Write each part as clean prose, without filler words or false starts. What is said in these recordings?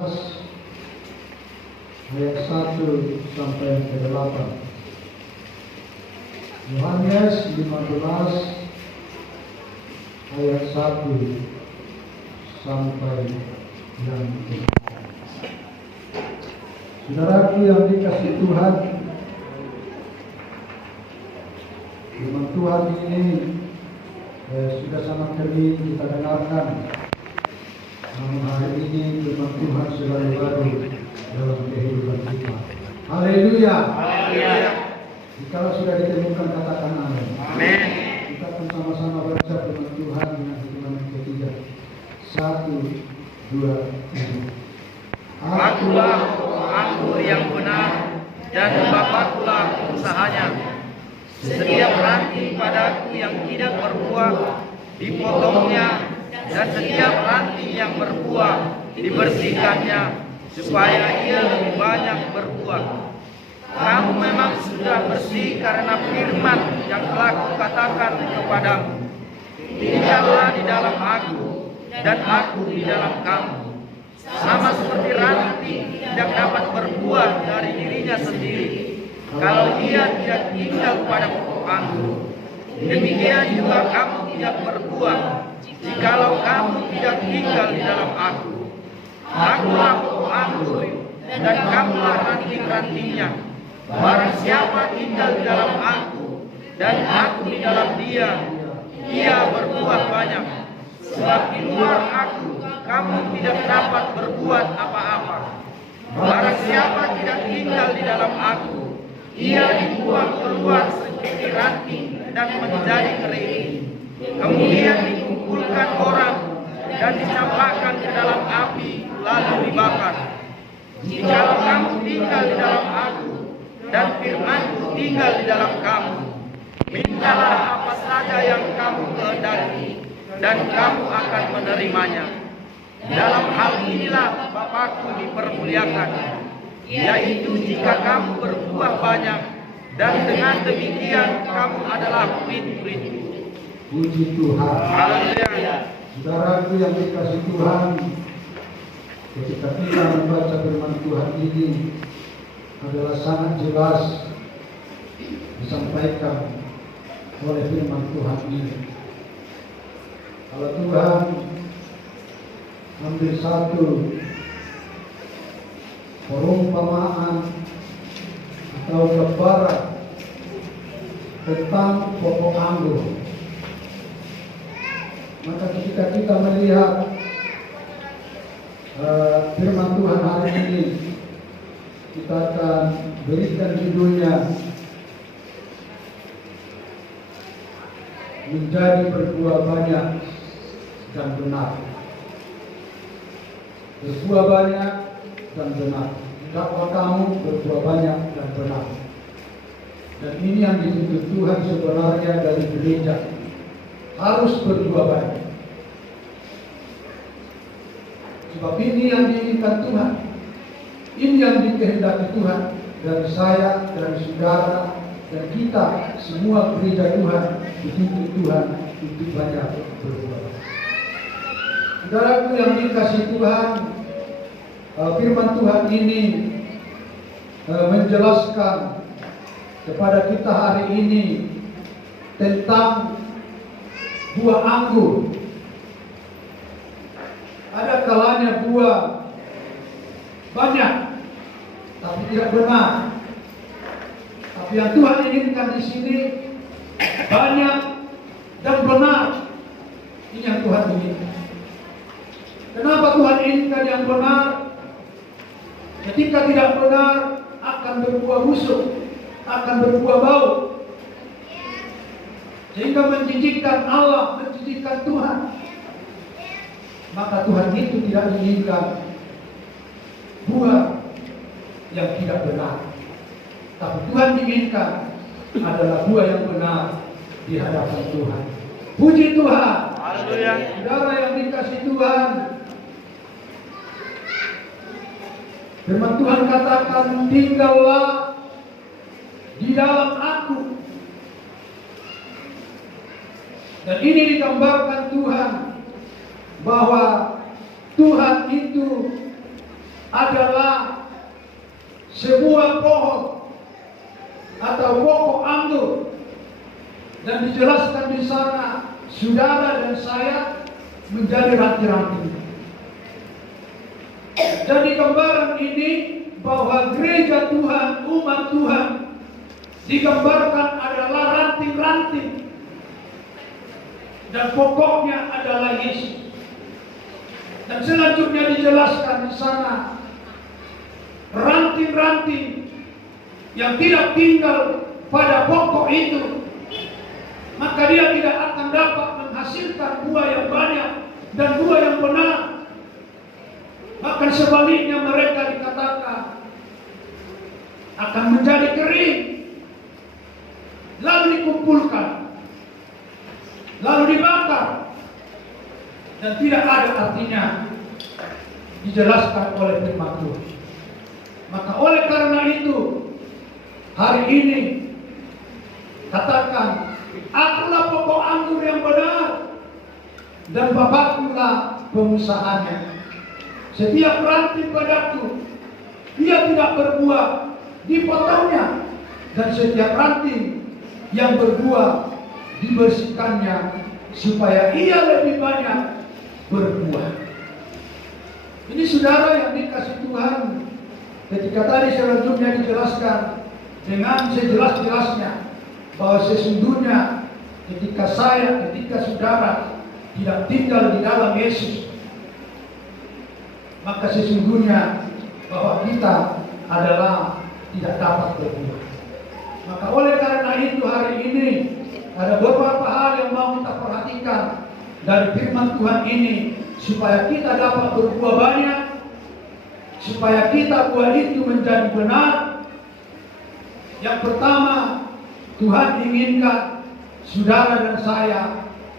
ayat 1 sampai ke 8. Yohanes 15 ayat 1 sampai yang ke 8. Saudaraku yang dikasihi Tuhan, firman Tuhan ini sudah sangat kering kita dengarkan. Namun hari ini firman Tuhan selalu baru dalam kehidupan kita. Haleluya. Haleluya. Jika sudah ditemukan katakan amin. Amin. Kita akan sama-sama baca firman Tuhan dengan hitungan yang ketiga. 1, 2, 3. Akulah pokok anggur yang benar, dan Bapa-Kulah usahanya. Setiap ranting padaku yang tidak berbuah dipotongnya, dan setiap ranting yang berbuah dibersihkannya, supaya ia lebih banyak berbuah. Kamu memang sudah bersih karena firman yang telah kukatakan kepadamu. Tinggallah di dalam aku, dan aku di dalam kamu. Sama seperti ranting tidak dapat berbuah dari dirinya sendiri kalau ia tidak tinggal pada pokok anggur, demikian juga kamu tidak berbuah jikalau kamu tidak tinggal di dalam aku. Akulah pokok anggur, dan kamulah ranting-rantingnya. Barang siapa tinggal di dalam aku, dan aku di dalam dia, ia berbuah banyak. Sebab di luar aku kamu tidak dapat berbuat apa-apa. Barang siapa tidak tinggal di dalam aku, ia dibuang keluar seperti ranting dan menjadi kering. Kemudian dikumpulkan orang dan dicampakkan ke dalam api, lalu dibakar. Jikalau kamu tinggal di dalam aku, dan firman-Ku tinggal di dalam kamu, mintalah apa saja yang kamu kehendaki, dan kamu akan menerimanya. Dalam hal inilah Bapa-Ku dipermuliakan, yaitu jika kamu berbuah banyak, dan dengan demikian kamu adalah murid-murid-Ku. Puji Tuhan. Haleluya. Saudaraku yang dikasihi Tuhan, ketika kita membaca firman Tuhan ini adalah sangat jelas disampaikan oleh firman Tuhan ini. Kalau Tuhan ambil satu perumpamaan atau gambaran tentang pokok anggur, maka ketika kita melihat firman Tuhan hari ini, kita akan berikan judulnya menjadi berbuah banyak dan benar. Berbuah banyak dan benar. Dakwah kamu berbuah banyak dan benar. Dan ini yang dituntut Tuhan sebenarnya dari gereja, harus berbuah banyak. Sebab ini yang diinginkan Tuhan, ini yang dikehendaki Tuhan dari saya, dari saudara, dan kita semua gereja Tuhan, dituntut Tuhan untuk banyak berbuah. Saudaraku yang dikasihi Tuhan, firman Tuhan ini menjelaskan kepada kita hari ini tentang buah anggur. Ada kalanya buah banyak, tapi tidak benar. Tapi yang Tuhan inginkan di sini banyak dan benar. Ini yang Tuhan inginkan. Kenapa Tuhan inginkan yang benar? Ketika tidak benar akan berbuah busuk, akan berbuah bau, sehingga menjijikkan Allah, menjijikkan Tuhan. Maka Tuhan itu tidak menginginkan buah yang tidak benar. Tapi Tuhan menginginkan adalah buah yang benar di hadapan Tuhan. Puji Tuhan. Haleluya. Saudara yang dikasihi Tuhan, firman Tuhan katakan, tinggallah di dalam aku. Dan ini digambarkan Tuhan bahwa Tuhan itu adalah sebuah pohon atau pokok anggur, dan dijelaskan di sana saudara dan saya menjadi ranting-ranting. Jadi gambaran ini bahwa gereja Tuhan, umat Tuhan digambarkan adalah ranting-ranting, dan pokoknya adalah Yesus. Dan selanjutnya dijelaskan di sana ranting-ranting yang tidak tinggal pada pokok itu, maka dia tidak akan dapat menghasilkan buah yang banyak dan buah yang benar. Bahkan sebaliknya mereka dikatakan akan menjadi kering, lalu dikumpulkan, lalu dibakar, dan tidak ada artinya, dijelaskan oleh firman Tuhan. Maka oleh karena itu, hari ini katakan, akulah pokok anggur yang benar, dan Bapakkulah pengusahanya. Setiap ranting padaku, ia tidak berbuah, dipotongnya, dan setiap ranting yang berbuah dibersihkannya, supaya ia lebih banyak berbuah. Ini saudara yang dikasih Tuhan, ketika tadi selanjutnya dijelaskan dengan sejelas-jelasnya bahwa sesungguhnya ketika saudara tidak tinggal di dalam Yesus, maka sesungguhnya bahwa kita adalah tidak dapat berbuah. Maka oleh karena itu hari ini ada beberapa hal yang mau kita perhatikan dari firman Tuhan ini, supaya kita dapat berbuah banyak, supaya kita buah itu menjadi benar. Yang pertama, Tuhan inginkan saudara dan saya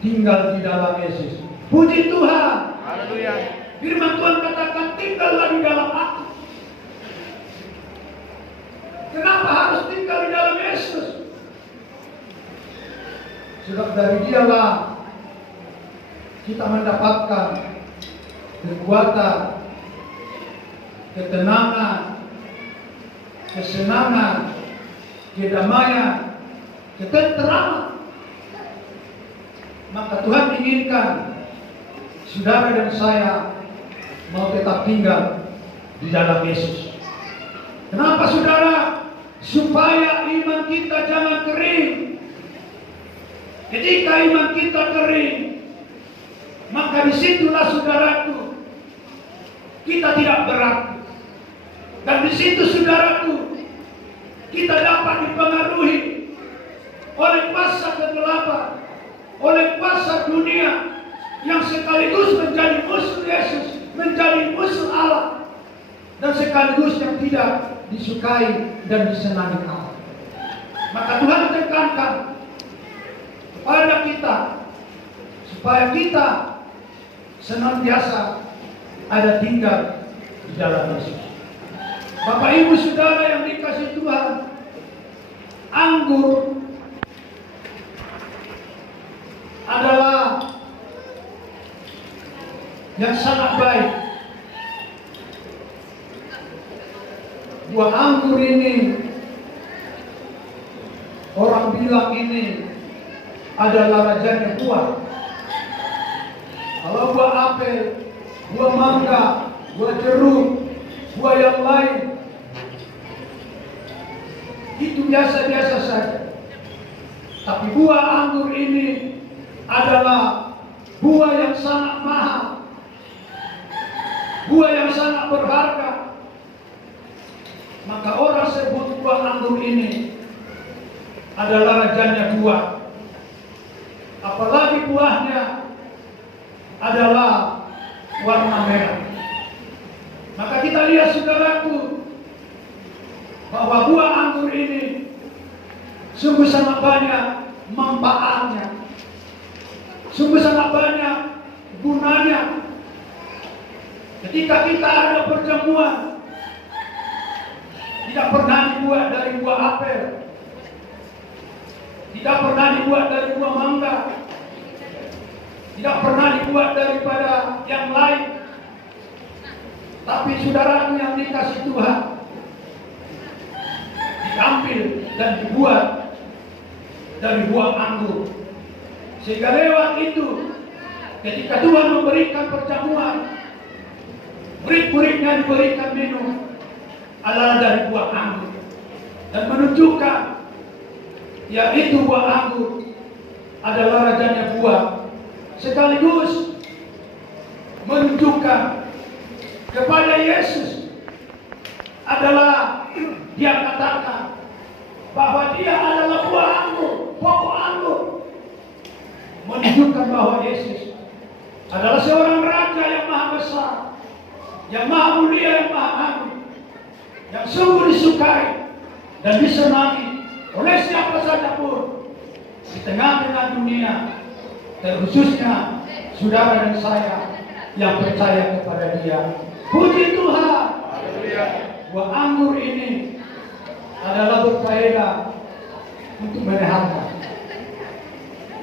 tinggal di dalam Yesus. Puji Tuhan. Haleluya. Firman Tuhan katakan, tinggallah di dalam aku. Kenapa harus tinggal di dalam Yesus? Sebab dari Dialah kita mendapatkan kekuatan, ketenangan, kesenangan, kedamaian, ketenteraman. Maka Tuhan inginkan saudara dan saya mau tetap tinggal di dalam Yesus. Kenapa saudara? Supaya iman kita jangan kering. Ketika iman kita kering, maka disitulah saudaraku kita tidak berat. Dan di situ saudaraku kita dapat dipengaruhi oleh kuasa kegelapan, oleh kuasa dunia yang sekaligus menjadi musuh Yesus, menjadi musuh Allah, dan sekaligus yang tidak disukai dan disenangi Allah. Maka Tuhan tekankan kepada kita supaya kita senantiasa ada tinggal di dalam Yesus. Bapak Ibu Saudara yang dikasihi Tuhan, anggur adalah yang sangat baik. Buah anggur ini, orang bilang ini adalah rajanya buah. Kalau buah apel, buah mangga, buah jeruk, buah yang lain, itu biasa-biasa saja. Tapi buah anggur ini adalah buah yang sangat mahal, buah yang sangat berharga. Maka orang sebut buah anggur ini adalah rajanya buah. Apalagi buahnya adalah warna merah. Maka kita lihat saudaraku, bahwa buah anggur ini sungguh sangat banyak manfaatnya, sungguh sangat banyak gunanya. Ketika kita ada perjamuan, tidak pernah dibuat dari buah apel, tidak pernah dibuat dari buah mangga, tidak pernah dibuat daripada yang lain. Tapi saudaraku yang dikasih Tuhan, diambil dan dibuat dari buah anggur. Sehingga lewat itu, ketika Tuhan memberikan perjamuan, murid-muridnya diberikan minum adalah dari buah anggur, dan menunjukkan yaitu buah anggur adalah rajanya buah, sekaligus menunjukkan kepada Yesus adalah dia katakan bahwa dia adalah buah anggur, pokok anggur, menunjukkan bahwa Yesus adalah seorang raja yang maha besar, yang maha mulia, yang maha agung, yang sungguh disukai dan disenangi oleh siapa saja pun di tengah-tengah dunia, terkhususnya saudara dan saya yang percaya kepada Dia. Puji Tuhan. Buah anggur ini adalah berfaedah untuk menyehatkan.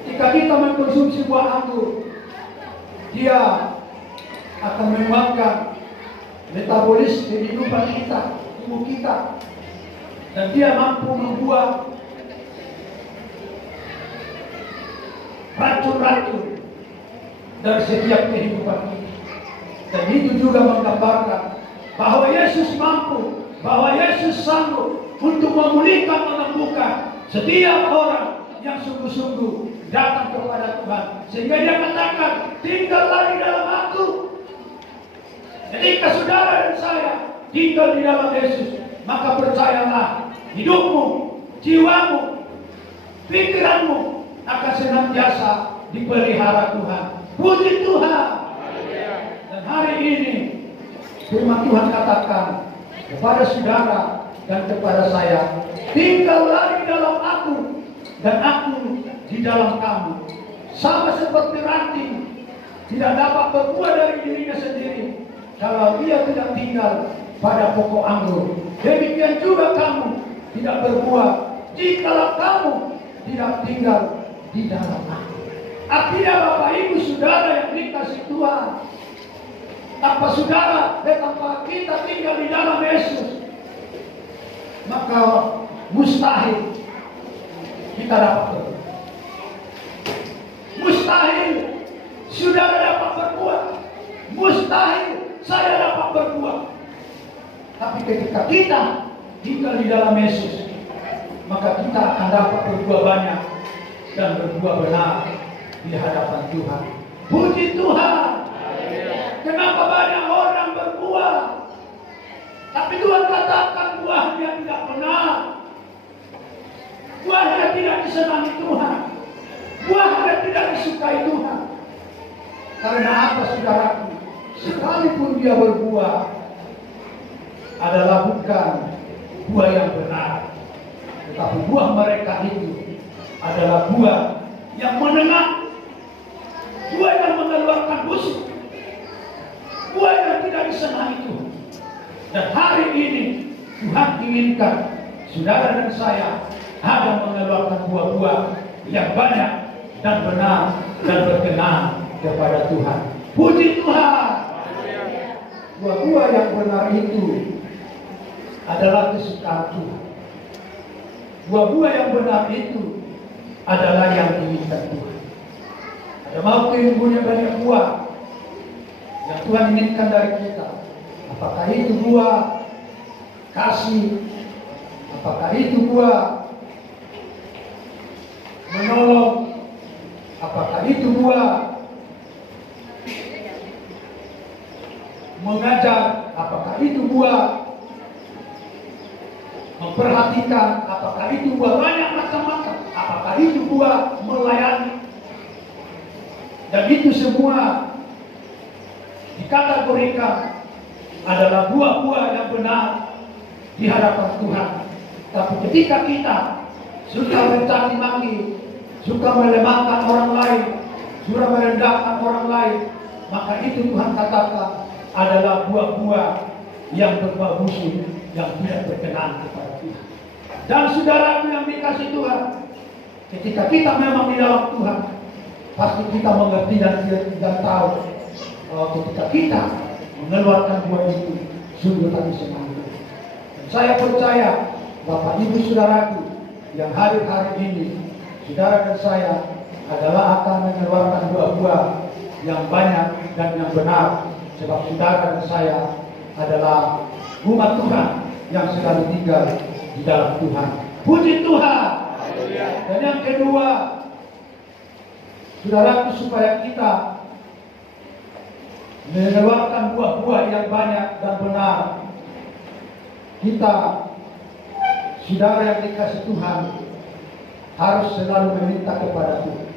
Jika kita mengkonsumsi buah anggur, dia akan menguatkan metabolisme kehidupan kita, tubuh kita, dan dia mampu membuat racun-racun dari setiap kehidupan kita. Dan itu juga menggambarkan bahwa Yesus mampu, bahwa Yesus sanggup untuk memulihkan, menyembuhkan setiap orang yang sungguh-sungguh datang kepada Tuhan. Sehingga dia katakan, tinggallah di dalam aku. Ketika saudara dan saya tinggal di dalam Yesus, maka percayalah, hidupmu, jiwamu, pikiranmu akan senantiasa dipelihara Tuhan. Puji Tuhan. Dan hari ini firman Tuhan katakan kepada saudara dan kepada saya, tinggallah di dalam aku dan aku di dalam kamu. Sama seperti ranting tidak dapat berbuah dari dirinya sendiri kalau ia tidak tinggal pada pokok anggur. Demikian juga kamu tidak berbuah jikalau kamu tidak tinggal di dalam aku. Artinya Bapak Ibu saudara yang dikasih Tuhan, tanpa saudara dan tanpa kita tinggal di dalam Yesus, maka mustahil kita dapat berbuah. Mustahil saudara dapat berbuah. Mustahil saya dapat berbuah. Tapi ketika kita tinggal di dalam Yesus, maka kita akan dapat berbuah banyak dan berbuah benar di hadapan Tuhan. Puji Tuhan. Kenapa banyak orang berbuah, tapi Tuhan katakan buahnya tidak benar, buahnya tidak disenangi Tuhan, buahnya tidak disukai Tuhan. Karena apa saudaraku? Sekalipun dia berbuah adalah bukan buah yang benar, tetapi buah mereka itu adalah buah yang menengah, buah yang mengeluarkan busuk, buah yang tidak disenangi Tuhan. Dan hari ini Tuhan inginkan saudara dan saya ada mengeluarkan buah-buah yang banyak dan benar dan berkenan kepada Tuhan. Puji Tuhan. Buah-buah yang benar itu adalah kesukaan Tuhan. Buah-buah yang benar itu adalah yang diinginkan Tuhan. Ada mau yang punya banyak buah yang Tuhan inginkan dari kita. Apakah itu buah kasih? Apakah itu buah menolong? Apakah itu buah mengajar? Apakah itu buah memperhatikan? Apakah itu buah banyak macam-macam? Apakah itu buah melayani? Dan itu semua dikategorikan adalah buah-buah yang benar di hadapan Tuhan. Tapi ketika kita suka mencaci maki, suka melemahkan orang lain, suka merendahkan orang lain, maka itu Tuhan katakan adalah buah-buah yang berbau busuk, yang tidak berkenan kepada Tuhan. Dan saudaraku yang dikasih Tuhan, ketika kita memang di dalam Tuhan, pasti kita mengerti dan tahu ketika kita mengeluarkan buah itu sungguh tak bisa mampu. Dan saya percaya Bapak Ibu Saudaraku yang hadir hari ini, saudara dan saya adalah akan mengeluarkan buah-buah yang banyak dan yang benar, sebab saudara dan saya adalah umat Tuhan yang selalu tinggal di dalam Tuhan. Puji Tuhan. Dan yang kedua, saudaraku, supaya kita mengeluarkan buah-buah yang banyak dan benar, kita, saudara yang dikasih Tuhan, harus selalu meminta kepada Tuhan.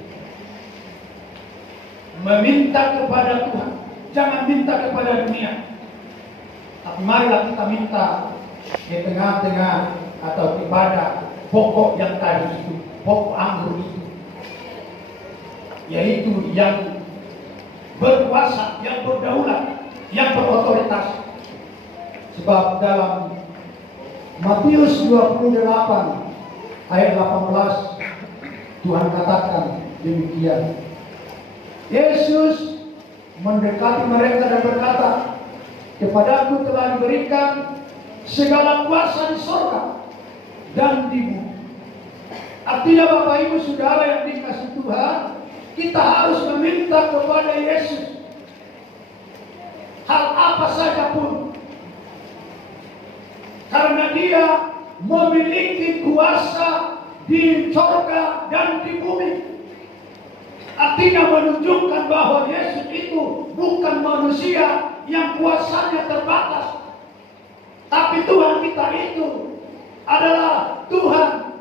Meminta kepada Tuhan, jangan minta kepada dunia. Tapi marilah kita minta di tengah-tengah atau kepada pokok yang tadi itu, pokok anggur itu, yaitu yang berkuasa, yang berdaulat, yang berotoritas. Sebab dalam Matius 28 ayat 18 Tuhan katakan demikian. Yesus mendekati mereka dan berkata, kepadaku telah diberikan segala kuasa di sorga dan di bumi. Artinya Bapak Ibu Saudara yang dikasih Tuhan, kita harus meminta kepada Yesus hal apa saja pun, karena Dia memiliki kuasa di sorga dan di bumi. Artinya menunjukkan bahwa Yesus itu bukan manusia yang kuasanya terbatas, tapi Tuhan kita itu adalah Tuhan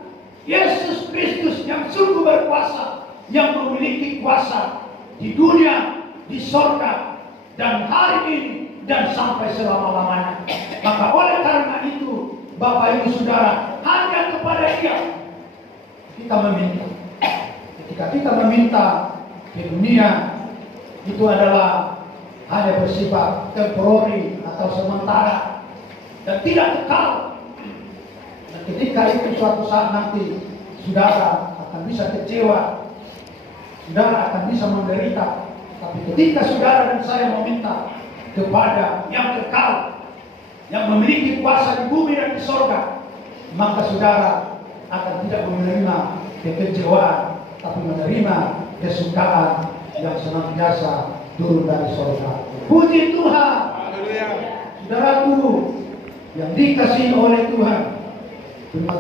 Yesus Kristus yang sungguh berkuasa, yang memiliki kuasa di dunia, di sorga, dan hari ini dan sampai selama-lamanya. Maka oleh karena itu, Bapak Ibu Saudara, hanya kepada Dia kita meminta. Ketika kita meminta di dunia, itu adalah hanya bersifat temporary atau sementara dan tidak kekal. Dan ketika itu suatu saat nanti saudara akan bisa kecewa, saudara akan bisa menderita. Tapi ketika saudara dan saya meminta kepada yang kekal, yang memiliki kuasa di bumi dan di sorga, maka saudara akan tidak menerima kekecewaan, tapi menerima kesukaan yang senantiasa turun dari sorga. Puji Tuhan. Saudaraku yang dikasihi oleh Tuhan, terima